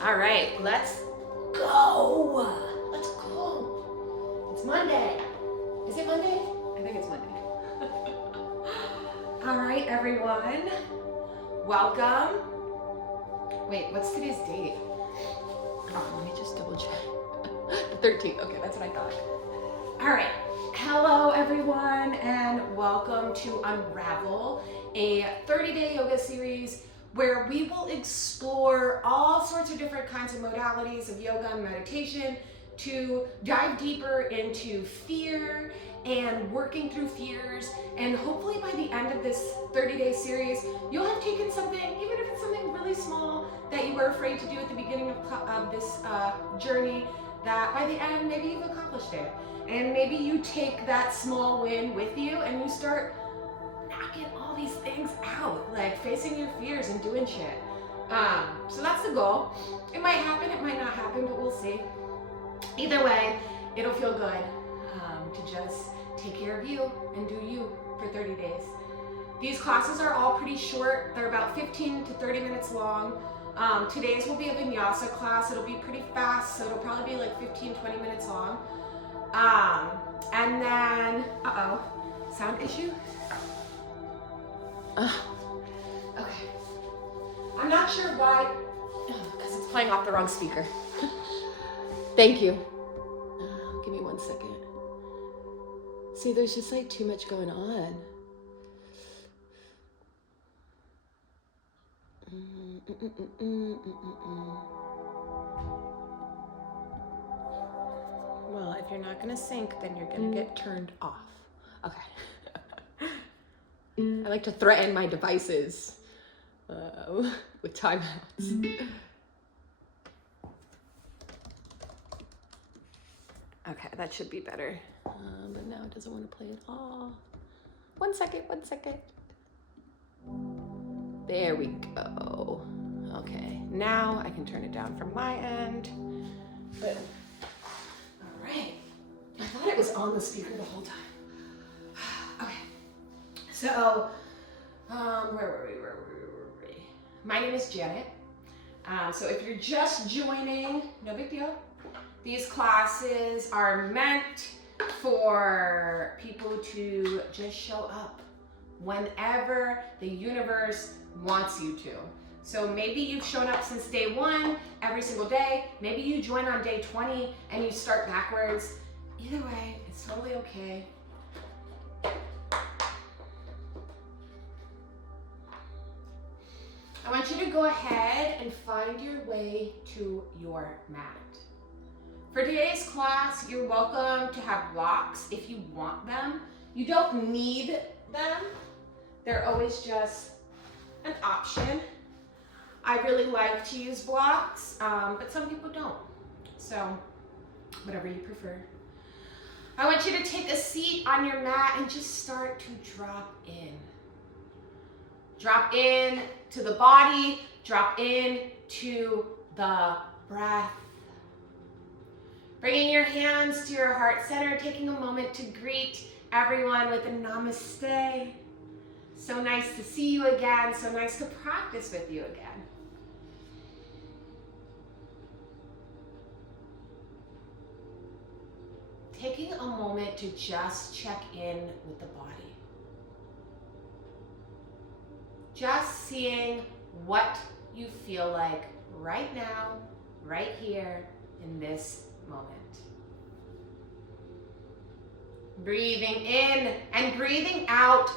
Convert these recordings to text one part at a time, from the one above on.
All right, let's go. Let's go. It's Monday. Is it Monday? I think it's Monday. All right, everyone. Welcome. Wait, what's today's date? Oh, let me just double check. The 13th. Okay, that's what I thought. All right. Hello, everyone, and welcome to Unravel, a 30-day yoga series where we will explore all sorts of different kinds of modalities of yoga and meditation to dive deeper into fear and working through fears. And hopefully by the end of this 30-day series, you'll have taken something, even if it's something really small that you were afraid to do at the beginning of this journey, that by the end, maybe you've accomplished it. And maybe you take that small win with you and you start knocking all these things out, like facing your fears and doing shit. So that's the goal. It might happen, it might not happen, but we'll see. Either way, it'll feel good to just take care of you and do you for 30 days. These classes are all pretty short. They're about 15 to 30 minutes long. Today's will be a vinyasa class. It'll be pretty fast, so it'll probably be like 15, 20 minutes long. And then, sound issue? Okay. I'm not sure why, because it's playing off the wrong speaker. Thank you. Give me 1 second. See, there's just like too much going on. Well, if you're not gonna sync, then you're gonna get turned off. Okay. I like to threaten my devices with timeouts. Okay, that should be better. But now it doesn't want to play at all. 1 second, 1 second. There we go. Okay, now I can turn it down from my end. But, all right. I thought it was on the speaker the whole time. Okay, so, where were we? My name is Janet. So if you're just joining, no big deal. These classes are meant for people to just show up whenever the universe wants you to. So maybe you've shown up since day 1 every single day. Maybe you join on day 20 and you start backwards. Either way, it's totally okay. I want you to go ahead and find your way to your mat. For today's class, you're welcome to have blocks if you want them. You don't need them. They're always just an option. I really like to use blocks, but some people don't. So, whatever you prefer. I want you to take a seat on your mat and just start to drop in. Drop in to the body, drop in to the breath. Bringing your hands to your heart center, taking a moment to greet everyone with a namaste. So nice to see you again, so nice to practice with you again. Taking a moment to just check in with the body. Just seeing what you feel like right now, right here, in this moment. Breathing in and breathing out,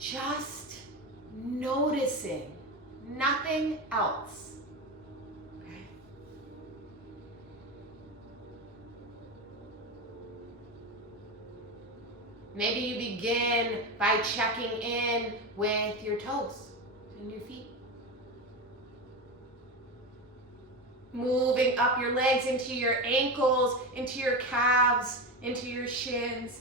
just noticing, nothing else. Okay? Maybe you begin by checking in with your toes and your feet. Moving up your legs into your ankles, into your calves, into your shins,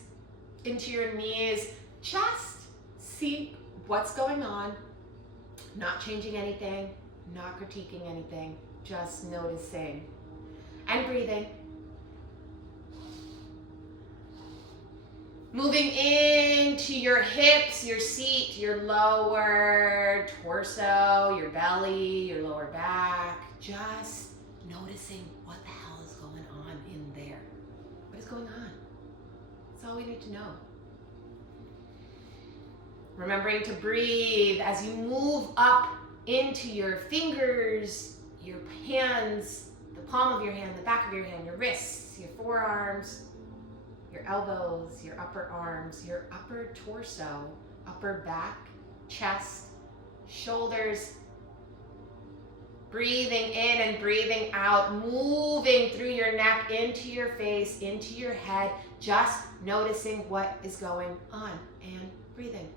into your knees. Just see what's going on. Not changing anything, not critiquing anything, just noticing and breathing. Moving into your hips, your seat, your lower torso, your belly, your lower back. Just noticing what the hell is going on in there. What is going on? That's all we need to know. Remembering to breathe as you move up into your fingers, your hands, the palm of your hand, the back of your hand, your wrists, your forearms, your elbows, your upper arms, your upper torso, upper back, chest, shoulders. Breathing in and breathing out, moving through your neck, into your face, into your head, just noticing what is going on and breathing.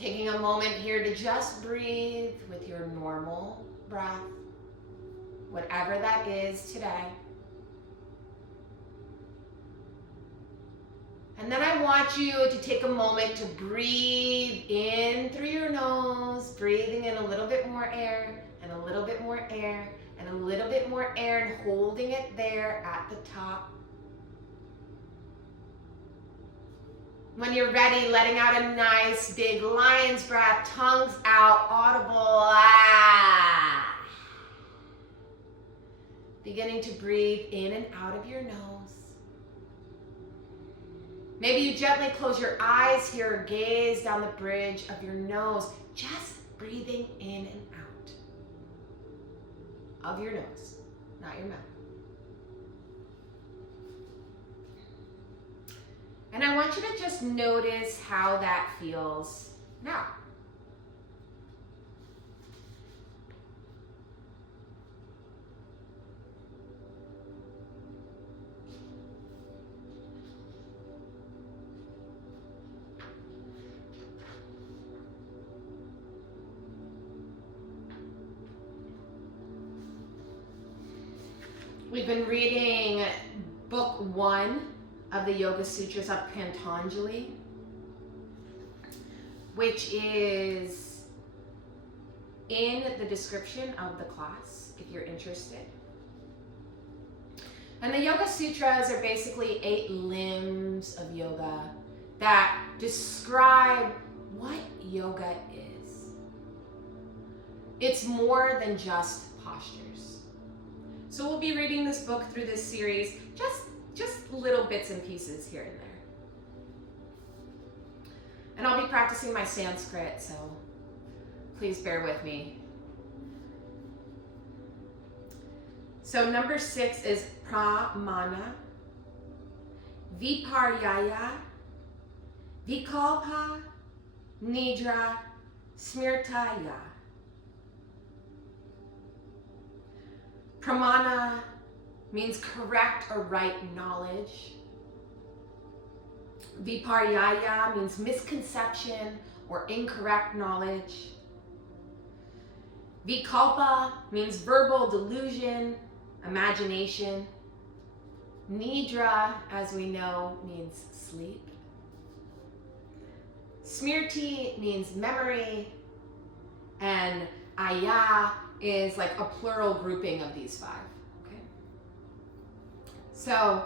Taking a moment here to just breathe with your normal breath, whatever that is today. And then I want you to take a moment to breathe in through your nose, breathing in a little bit more air, and a little bit more air, and a little bit more air, and holding it there at the top. When you're ready, letting out a nice big lion's breath, tongues out, audible, ah. Beginning to breathe in and out of your nose. Maybe you gently close your eyes here, gaze down the bridge of your nose, just breathing in and out of your nose, not your mouth. And I want you to just notice how that feels now. We've been reading book 1 of the Yoga Sutras of Patanjali, which is in the description of the class if you're interested. And the Yoga Sutras are basically 8 limbs of yoga that describe what yoga is. It's more than just postures. So we'll be reading this book through this series, just little bits and pieces here and there. And I'll be practicing my Sanskrit, so please bear with me. So number 6 is pramana, viparyaya, vikalpa, nidra, smrtaya. Pramana means correct or right knowledge. Viparyaya means misconception or incorrect knowledge. Vikalpa means verbal delusion, imagination. Nidra, as we know, means sleep. Smrti means memory. And aya is like a plural grouping of these 5. So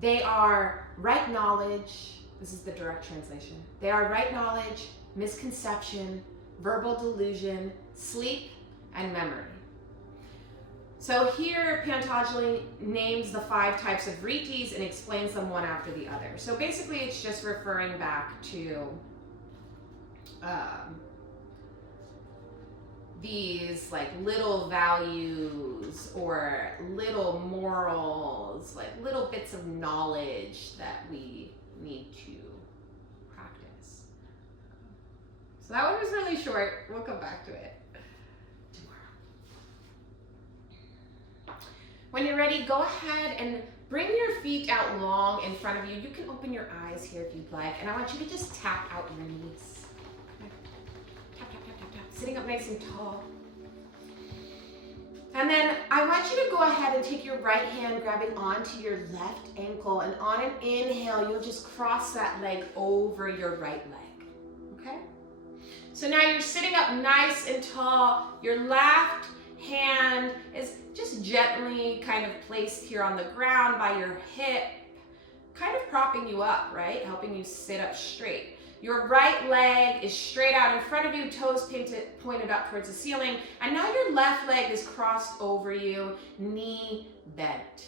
they are right knowledge, this is the direct translation. They are right knowledge, misconception, verbal delusion, sleep, and memory. So here Patanjali names the 5 types of vrittis and explains them one after the other. So basically it's just referring back to these like little values or little morals, like little bits of knowledge that we need to practice. So that one was really short. We'll come back to it tomorrow. When you're ready, go ahead and bring your feet out long in front of you. You can open your eyes here if you'd like, and I want you to just tap out your knees. Sitting up nice and tall. And then I want you to go ahead and take your right hand, grabbing onto your left ankle, and on an inhale, you'll just cross that leg over your right leg, okay? So now you're sitting up nice and tall. Your left hand is just gently kind of placed here on the ground by your hip, kind of propping you up, right? Helping you sit up straight. Your right leg is straight out in front of you, toes pointed up towards the ceiling. And now your left leg is crossed over you, knee bent.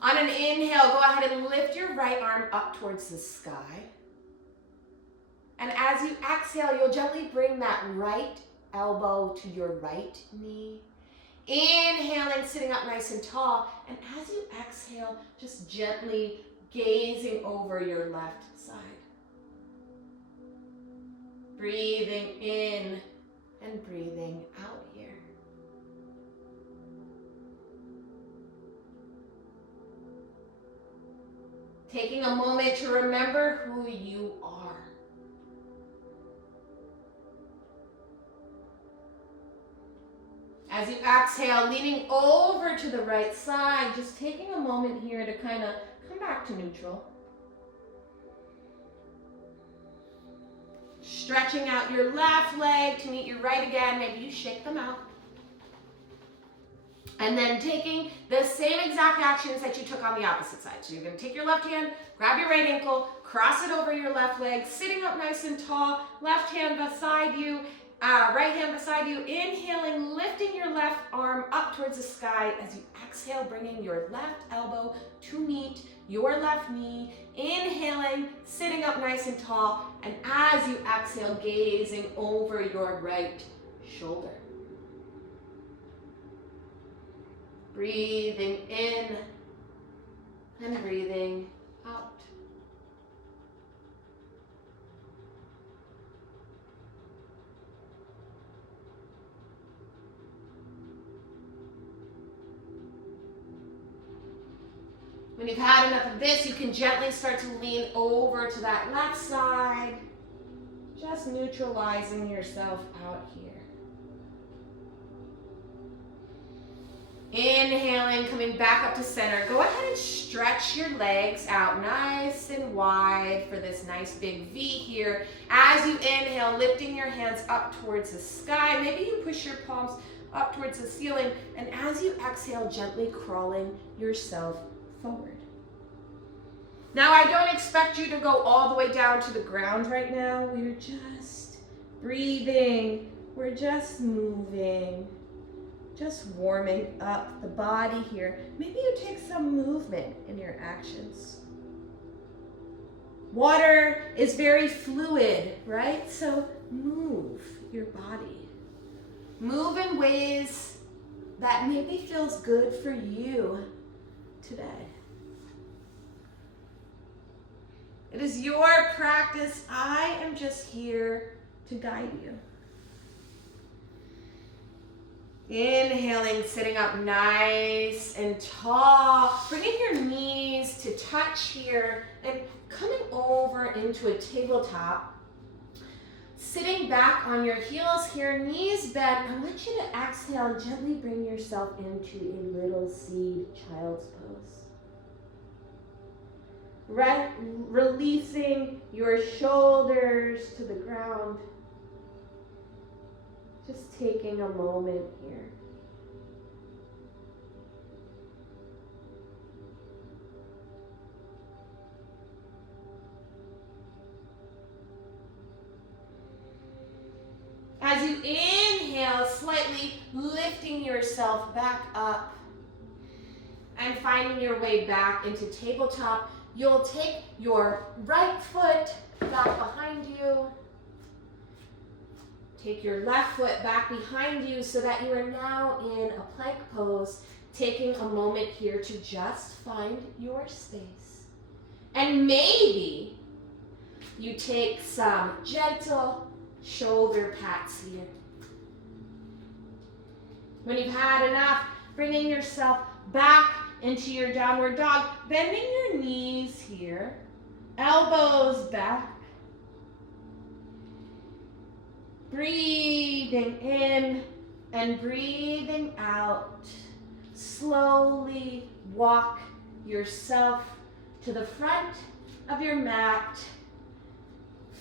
On an inhale, go ahead and lift your right arm up towards the sky. And as you exhale, you'll gently bring that right elbow to your right knee. Inhaling, sitting up nice and tall. And as you exhale, just gently gazing over your left side. Breathing in and breathing out here. Taking a moment to remember who you are. As you exhale, leaning over to the right side, just taking a moment here to kind of come back to neutral. Stretching out your left leg to meet your right again. Maybe you shake them out. And then taking the same exact actions that you took on the opposite side. So you're going to take your left hand, grab your right ankle, cross it over your left leg, sitting up nice and tall, left hand beside you, right hand beside you, inhaling, lifting your left arm up towards the sky. As you exhale, bringing your left elbow to meet your left knee, inhaling, sitting up nice and tall, and as you exhale, gazing over your right shoulder. Breathing in and breathing out. When you've had enough of this, you can gently start to lean over to that left side, just neutralizing yourself out here. Inhaling, coming back up to center. Go ahead and stretch your legs out nice and wide for this nice big V here. As you inhale, lifting your hands up towards the sky. Maybe you push your palms up towards the ceiling. And as you exhale, gently crawling yourself forward. Now, I don't expect you to go all the way down to the ground right now. We're just breathing. We're just moving. Just warming up the body here. Maybe you take some movement in your actions. Water is very fluid, right? So move your body. Move in ways that maybe feels good for you today. It is your practice. I am just here to guide you. Inhaling, sitting up nice and tall. Bringing your knees to touch here and coming over into a tabletop. Sitting back on your heels here, knees bent. I want you to exhale and gently bring yourself into a little seed child's pose. Releasing your shoulders to the ground. Just taking a moment here. As you inhale, slightly lifting yourself back up and finding your way back into tabletop, you'll take your right foot back behind you. Take your left foot back behind you so that you are now in a plank pose, taking a moment here to just find your space. And maybe you take some gentle shoulder pats here. When you've had enough, bringing yourself back into your downward dog, bending your knees here, elbows back. Breathing in and breathing out. Slowly walk yourself to the front of your mat.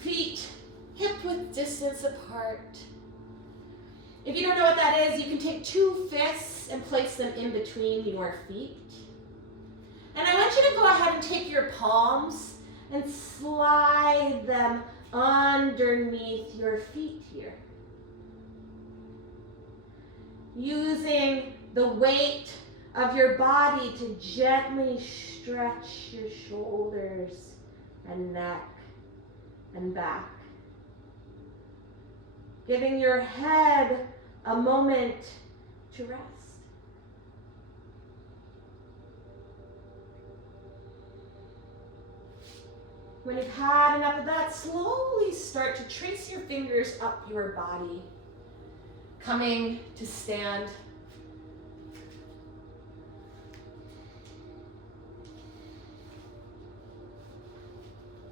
Feet hip width with distance apart. If you don't know what that is, you can take 2 fists and place them in between your feet. And I want you to go ahead and take your palms and slide them underneath your feet here. Using the weight of your body to gently stretch your shoulders and neck and back. Giving your head a moment to rest. When you've had enough of that, slowly start to trace your fingers up your body, coming to stand.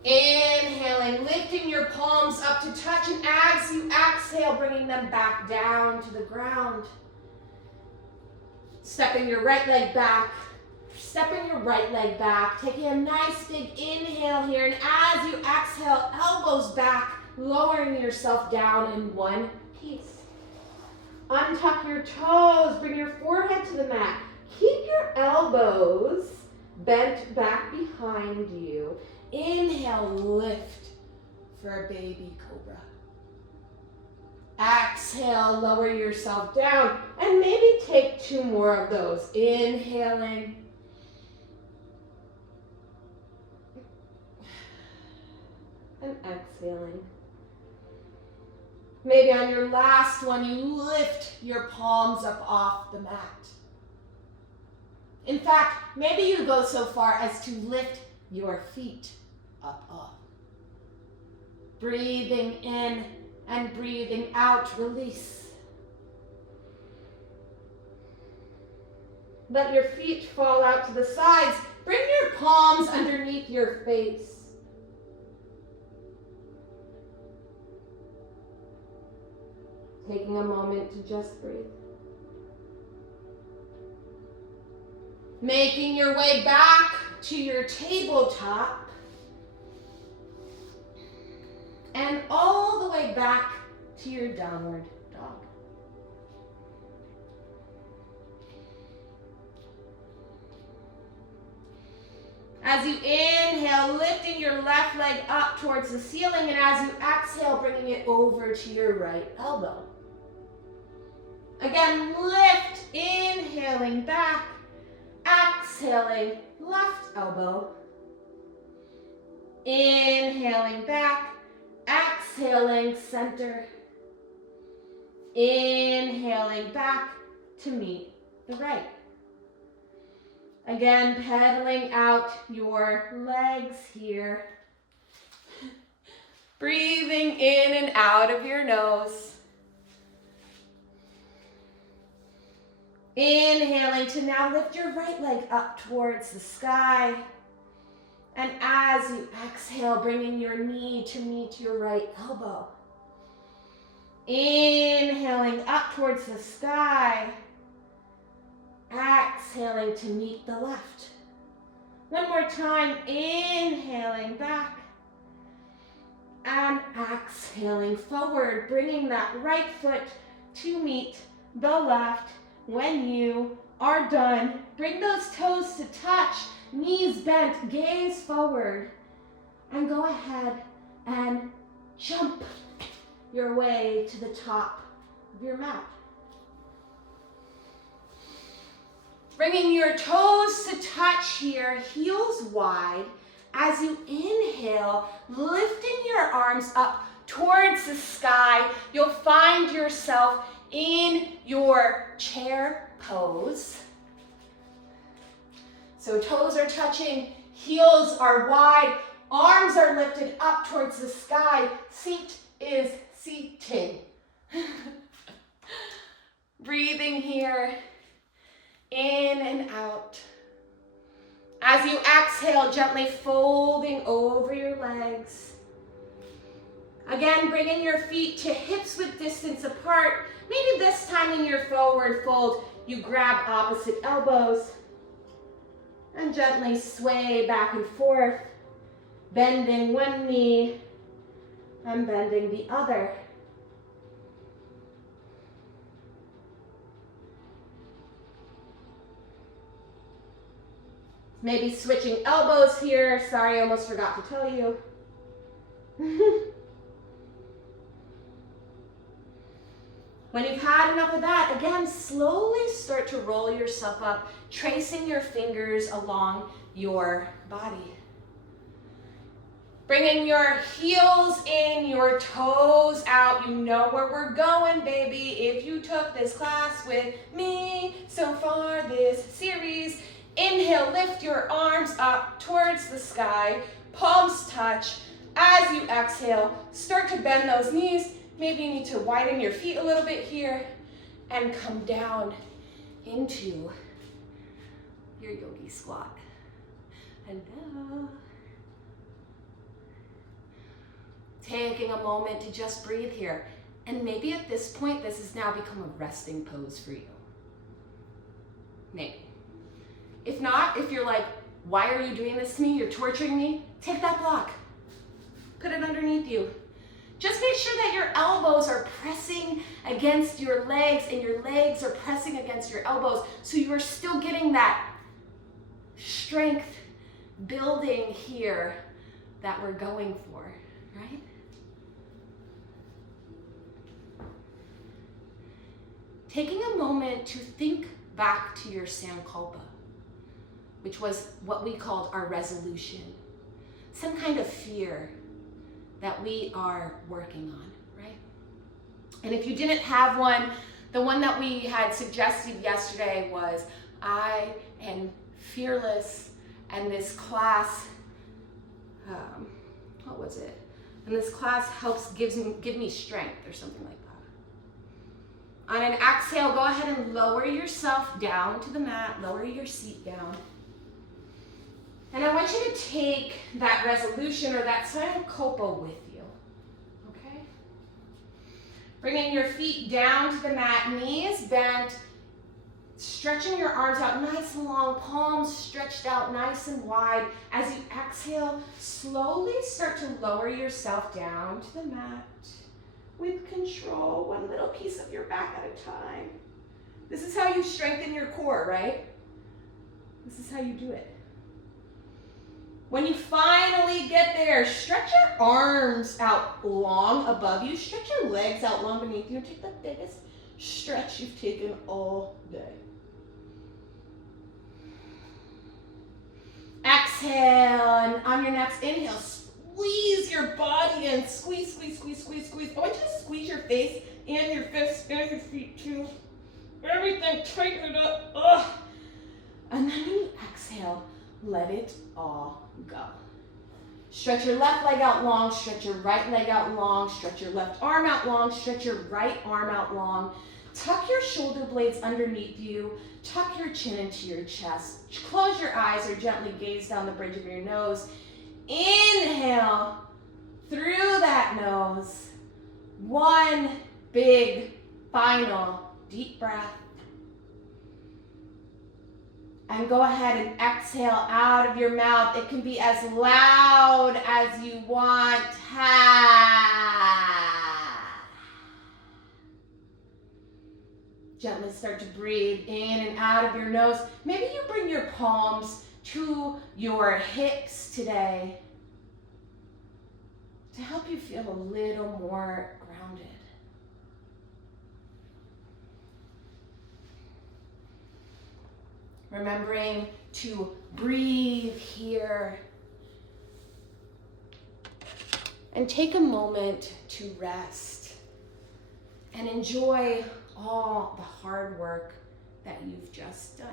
Inhaling, lifting your palms up to touch, and as you exhale, bringing them back down to the ground. Stepping your right leg back, taking a nice big inhale here, and as you exhale, elbows back, lowering yourself down in one piece. Untuck your toes, bring your forehead to the mat. Keep your elbows bent back behind you. Inhale, lift for a baby cobra. Exhale, lower yourself down, and maybe take 2 more of those. Inhaling. And exhaling. Maybe on your last one, you lift your palms up off the mat. In fact, maybe you go so far as to lift your feet up. Breathing in and breathing out, release. Let your feet fall out to the sides. Bring your palms underneath your face. Taking a moment to just breathe. Making your way back to your tabletop. And all the way back to your downward dog. As you inhale, lifting your left leg up towards the ceiling, and as you exhale, bringing it over to your right elbow. Again, lift, inhaling back, exhaling, left elbow. Inhaling back, exhaling, center. Inhaling back to meet the right. Again, pedaling out your legs here. Breathing in and out of your nose. Inhaling to now lift your right leg up towards the sky. And as you exhale, bringing your knee to meet your right elbow. Inhaling up towards the sky. Exhaling to meet the left. One more time, inhaling back. And exhaling forward, bringing that right foot to meet the left. When you are done, bring those toes to touch, knees bent, gaze forward, and go ahead and jump your way to the top of your mat. Bringing your toes to touch here, heels wide. As you inhale, lifting your arms up towards the sky, you'll find yourself in your chair pose. So toes are touching, heels are wide, arms are lifted up towards the sky. Seat is seating. Breathing here, in and out. As you exhale, gently folding over your legs. Again, bringing your feet to hips width distance apart. Maybe this time in your forward fold, you grab opposite elbows and gently sway back and forth, bending one knee and bending the other. Maybe switching elbows here. Sorry, I almost forgot to tell you. When you've had enough of that, again, slowly start to roll yourself up, tracing your fingers along your body. Bringing your heels in, your toes out. You know where we're going, baby. If you took this class with me so far this series, inhale, lift your arms up towards the sky, palms touch. As you exhale, start to bend those knees. Maybe you need to widen your feet a little bit here and come down into your yogi squat. Hello. Taking a moment to just breathe here. And maybe at this point, this has now become a resting pose for you. Maybe. If not, if you're like, why are you doing this to me? You're torturing me. Take that block. Put it underneath you. Just make sure that your elbows are pressing against your legs and your legs are pressing against your elbows, so you are still getting that strength building here that we're going for, right? Taking a moment to think back to your sankalpa, which was what we called our resolution, some kind of fear that we are working on, right? And if you didn't have one, the one that we had suggested yesterday was I am fearless, and this class, what was it? And this class give me strength or something like that. On an exhale, go ahead and lower yourself down to the mat, lower your seat down. And I want you to take that resolution or that sankalpa with you, okay? Bringing your feet down to the mat, knees bent, stretching your arms out nice and long, palms stretched out nice and wide. As you exhale, slowly start to lower yourself down to the mat with control, one little piece of your back at a time. This is how you strengthen your core, right? This is how you do it. When you finally get there, stretch your arms out long above you. Stretch your legs out long beneath you. Take the biggest stretch you've taken all day. Exhale, and on your next inhale, squeeze your body in. Squeeze, squeeze, squeeze, squeeze, squeeze. I want you to squeeze your face and your fists and your feet too. Everything, tighten it up. Ugh. And then when you exhale, let it all go. Stretch your left leg out long, stretch your right leg out long, stretch your left arm out long, stretch your right arm out long. Tuck your shoulder blades underneath you, tuck your chin into your chest. Close your eyes or gently gaze down the bridge of your nose. Inhale through that nose. One big final deep breath. And go ahead and exhale out of your mouth. It can be as loud as you want. Gently start to breathe in and out of your nose. Maybe you bring your palms to your hips today to help you feel a little more grounded. Remembering to breathe here. And take a moment to rest and enjoy all the hard work that you've just done.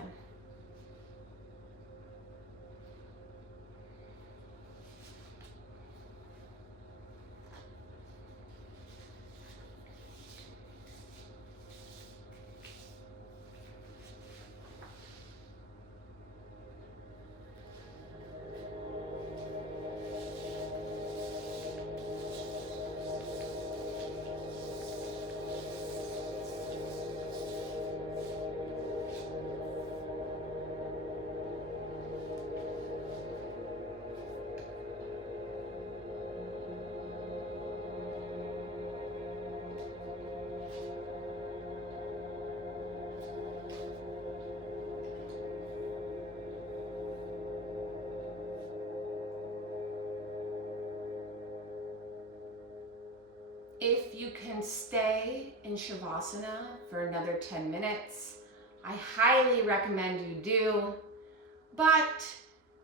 if you can stay in Shavasana for another 10 minutes, I highly recommend you do. But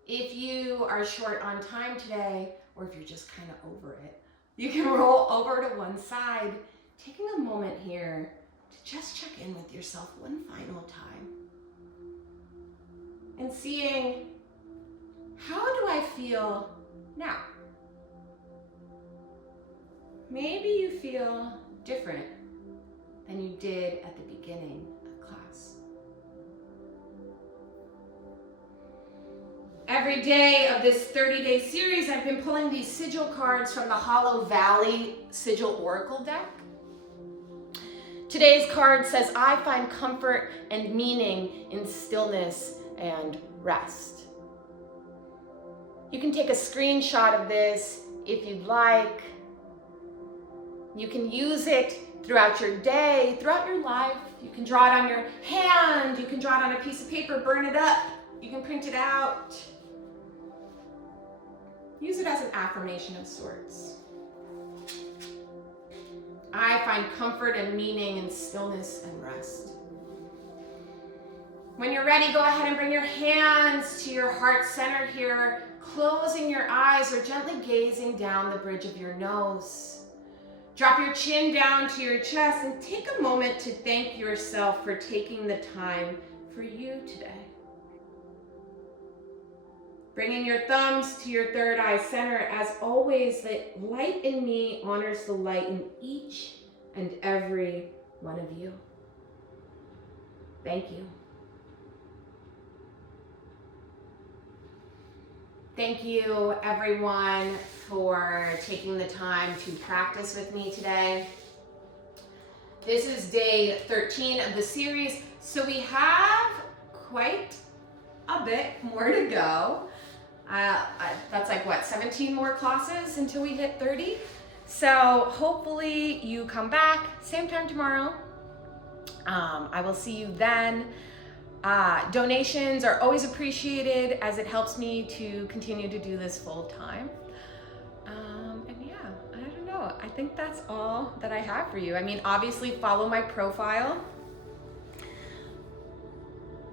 if you are short on time today, or if you're just kind of over it, you can roll over to one side, taking a moment here to just check in with yourself one final time and seeing, how do I feel now? Maybe you feel different than you did at the beginning of class. Every day of this 30-day series, I've been pulling these sigil cards from the Hollow Valley Sigil Oracle deck. Today's card says, I find comfort and meaning in stillness and rest. You can take a screenshot of this if you'd like. You can use it throughout your day, throughout your life. You can draw it on your hand. You can draw it on a piece of paper, burn it up. You can print it out. Use it as an affirmation of sorts. I find comfort and meaning in stillness and rest. When you're ready, go ahead and bring your hands to your heart center here, closing your eyes or gently gazing down the bridge of your nose. Drop your chin down to your chest and take a moment to thank yourself for taking the time for you today. Bringing your thumbs to your third eye center. As always, the light in me honors the light in each and every one of you. Thank you. Thank you, everyone, for taking the time to practice with me today. This is day 13 of the series, so we have quite a bit more to go. That's like, what, 17 more classes until we hit 30? So hopefully you come back, same time tomorrow. I will see you then. Donations are always appreciated as it helps me to continue to do this full time. And yeah, I don't know. I think that's all that I have for you. I mean, obviously follow my profile